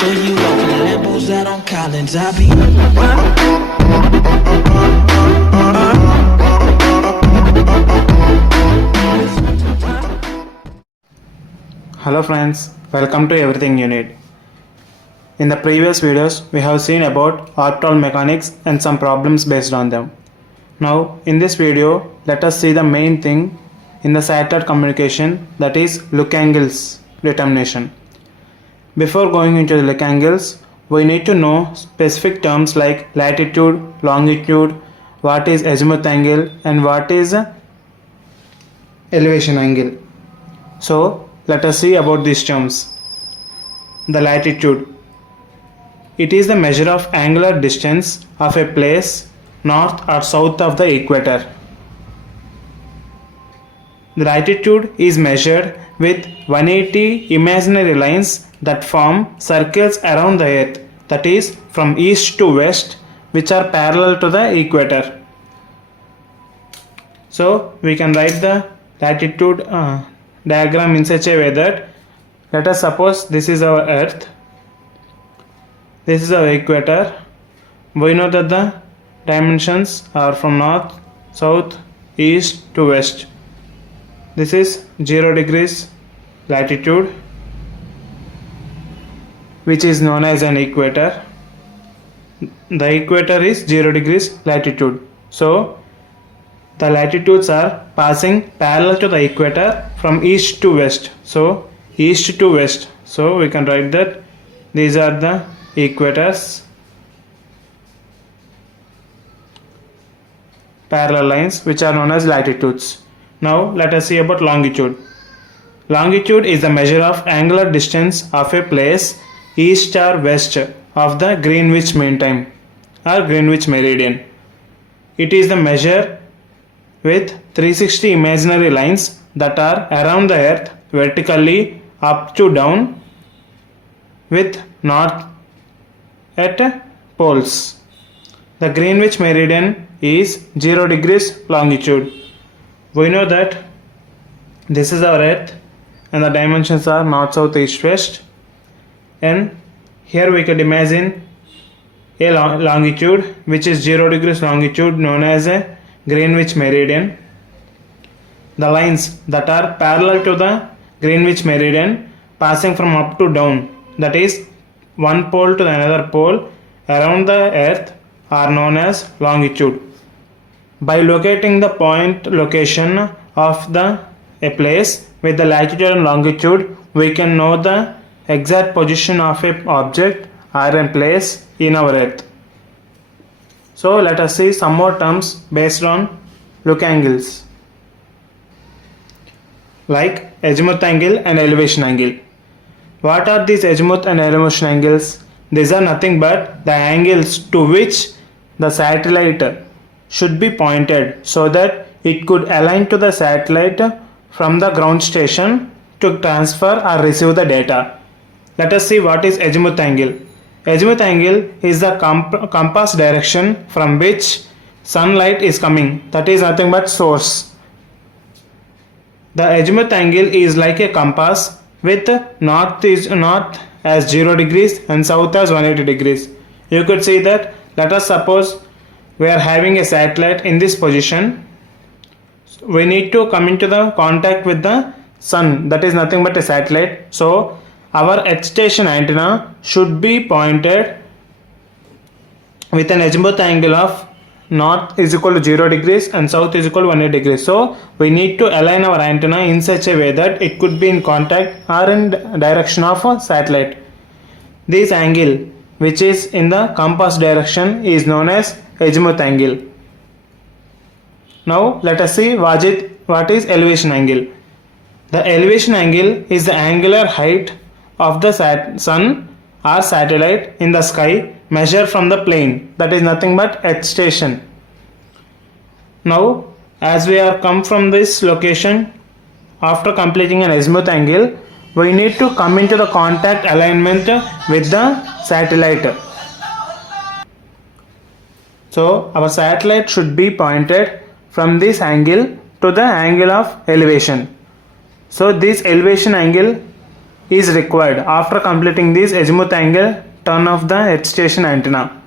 Show you off in Lambos out on Collins. I be. Hello friends, welcome to Everything You Need. In the previous videos, we have seen about orbital mechanics and some problems based on them. Now, in this video, let us see the main thing in the satellite communication, that is look angles determination. Before going into the look angles, we need to know specific terms like latitude, longitude, what is azimuth angle and what is elevation angle. So, let us see about these terms. The latitude. It is the measure of angular distance of a place north or south of the equator. The latitude is measured with 180 imaginary lines that form circles around the earth, that is from east to west, which are parallel to the equator. So we can write the latitude diagram in such a way that, let us suppose this is our earth, this is our equator. We know that the dimensions are from north, south, east to west. This is 0 degrees latitude, which is known as an equator. The equator is 0 degrees latitude. So the latitudes are passing parallel to the equator from east to west. So east to west. So we can write that these are the equators, parallel lines, which are known as latitudes. Now let us see about longitude. Longitude is the measure of angular distance of a place east or west of the Greenwich Mean Time or Greenwich Meridian. It is the measure with 360 imaginary lines that are around the earth vertically up to down with north at poles. The Greenwich Meridian is 0 degrees longitude. We know that this is our earth and the dimensions are north, south, east, west, and here we could imagine a longitude which is 0 degrees longitude, known as a Greenwich Meridian. The lines that are parallel to the Greenwich Meridian passing from up to down, that is one pole to another pole around the earth, are known as longitude. By locating the point location of a place with the latitude and longitude, we can know the exact position of an object or a place in our earth. So let us see some more terms based on look angles, like azimuth angle and elevation angle. What are these azimuth and elevation angles? These are nothing but the angles to which the satellite should be pointed so that it could align to the satellite from the ground station to transfer or receive the data. Let us see what is azimuth angle. Azimuth angle is the compass direction from which sunlight is coming, that is nothing but source. The azimuth angle is like a compass with north as 0 degrees and south as 180 degrees. You could see that. Let us suppose we are having a satellite in this position. We need to come into the contact with the sun, that is nothing but a satellite. So our earth station antenna should be pointed with an azimuth angle of north is equal to 0 degrees and south is equal to 180 degrees. So we need to align our antenna in such a way that it could be in contact or in direction of a satellite. This angle, which is in the compass direction, is known as azimuth angle. Now let us see what is elevation angle. The elevation angle is the angular height of the sun or satellite in the sky measured from the plane, that is nothing but earth station. Now as we are come from this location, after completing an azimuth angle, we need to come into the contact alignment with the satellite. So our satellite should be pointed from this angle to the angle of elevation. So this elevation angle is required after completing this azimuth angle turn of the earth station antenna.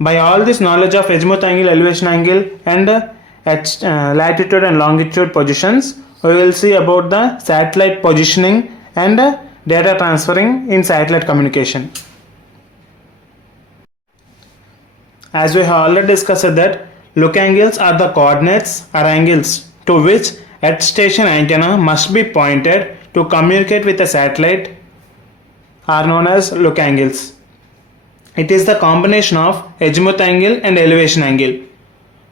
By all this knowledge of azimuth angle, elevation angle and latitude and longitude positions, we will see about the satellite positioning and data transferring in satellite communication. As we have already discussed that look angles are the coordinates or angles to which earth station antenna must be pointed to communicate with a satellite are known as look angles. It is the combination of azimuth angle and elevation angle.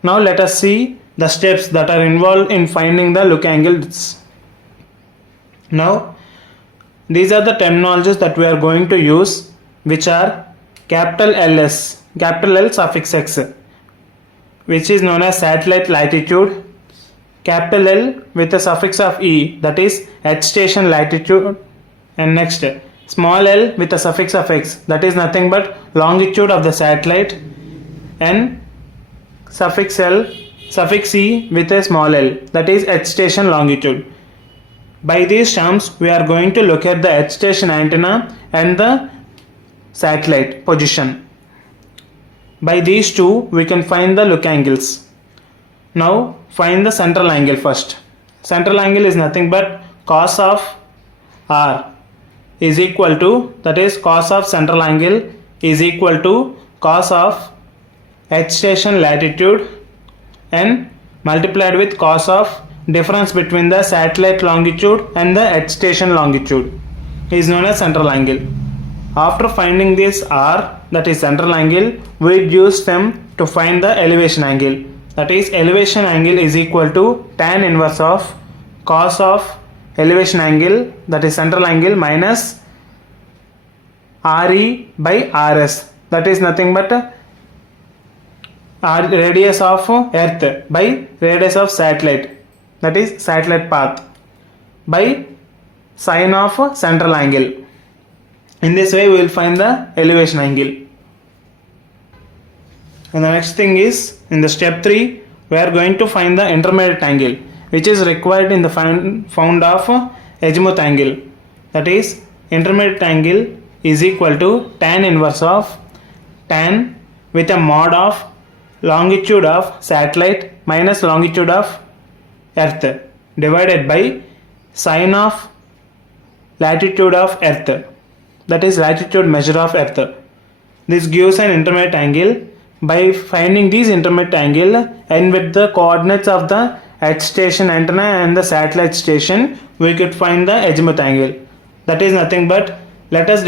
Now let us see the steps that are involved in finding the look angles. Now these are the terminologies that we are going to use, which are capital LS, capital L suffix X, which is known as satellite latitude, capital L with the suffix of E, that is earth station latitude, and next small l with the suffix of X, that is nothing but longitude of the satellite, and suffix E with a small l, that is earth station longitude. By these terms we are going to look at the earth station antenna and the satellite position. By these two we can find the look angles. Now find the central angle first. Central angle is nothing but cos of R is equal to, that is cos of central angle is equal to cos of earth station latitude and multiplied with cos of difference between the satellite longitude and the earth station longitude is known as central angle. After finding this R, that is central angle, we use them to find the elevation angle. That is elevation angle is equal to tan inverse of cos of elevation angle, that is central angle, minus RE by RS, that is nothing but radius of earth by radius of satellite, that is satellite path, by sine of central angle. In this way we will find the elevation angle. And the next thing is, in the step 3 we are going to find the intermediate angle, which is required in the found of azimuth angle. That is intermediate angle is equal to tan inverse of tan with a mod of longitude of satellite minus longitude of earth divided by sine of latitude of earth, that is latitude measure of earth. This gives an intermediate angle. By finding these intermediate angle and with the coordinates of the earth station antenna and the satellite station, we could find the azimuth angle. That is nothing but let us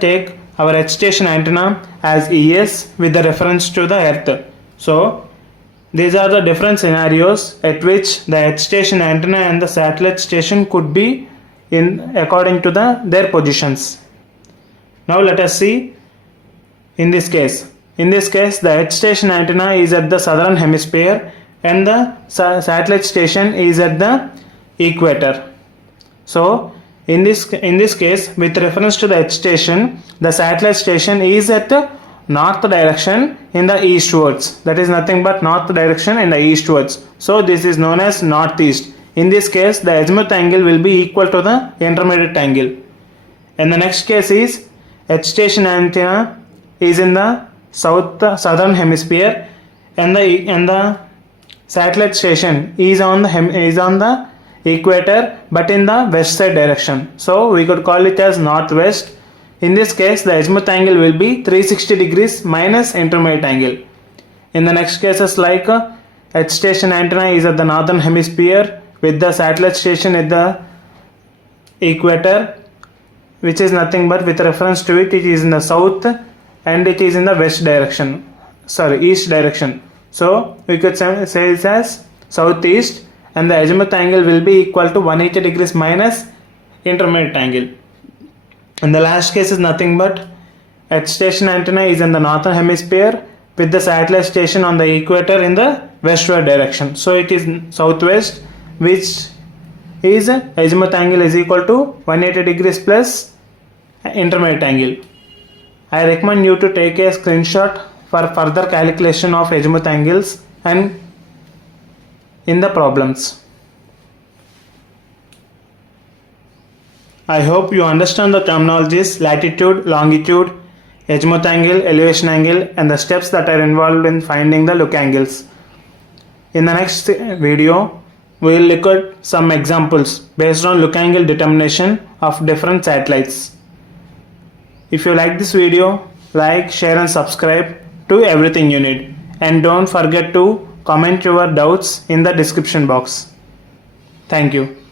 take our earth station antenna as ES with the reference to the earth. So these are the different scenarios at which the earth station antenna and the satellite station could be in according to their positions. Now let us see in this case. In this case, the earth station antenna is at the southern hemisphere and the satellite station is at the equator. So in this case, with reference to the earth station, the satellite station is at the north direction in the eastwards, that is nothing but north direction in the eastwards. So this is known as northeast. In this case, the azimuth angle will be equal to the intermediate angle. And the next case is earth station antenna is in the southern hemisphere and the satellite station is on the equator but in the west side direction. So we could call it as northwest. In this case, the azimuth angle will be 360 degrees minus intermediate angle. In the next cases, like earth station antenna is at the northern hemisphere with the satellite station at the equator, which is nothing but with reference to it is in the south and it is in the east direction. So we could say it as southeast, and the azimuth angle will be equal to 180 degrees minus intermediate angle. And the last case is nothing but earth station antenna is in the northern hemisphere with the satellite station on the equator in the westward direction. So it is southwest, which is azimuth angle is equal to 180 degrees plus intermediate angle. I recommend you to take a screenshot for further calculation of azimuth angles and in the problems. I hope you understand the terminologies latitude, longitude, azimuth angle, elevation angle, and the steps that are involved in finding the look angles. In the next video, we will look at some examples based on look angle determination of different satellites. If you like this video, like, share and subscribe to Everything You Need. And don't forget to comment your doubts in the description box. Thank you.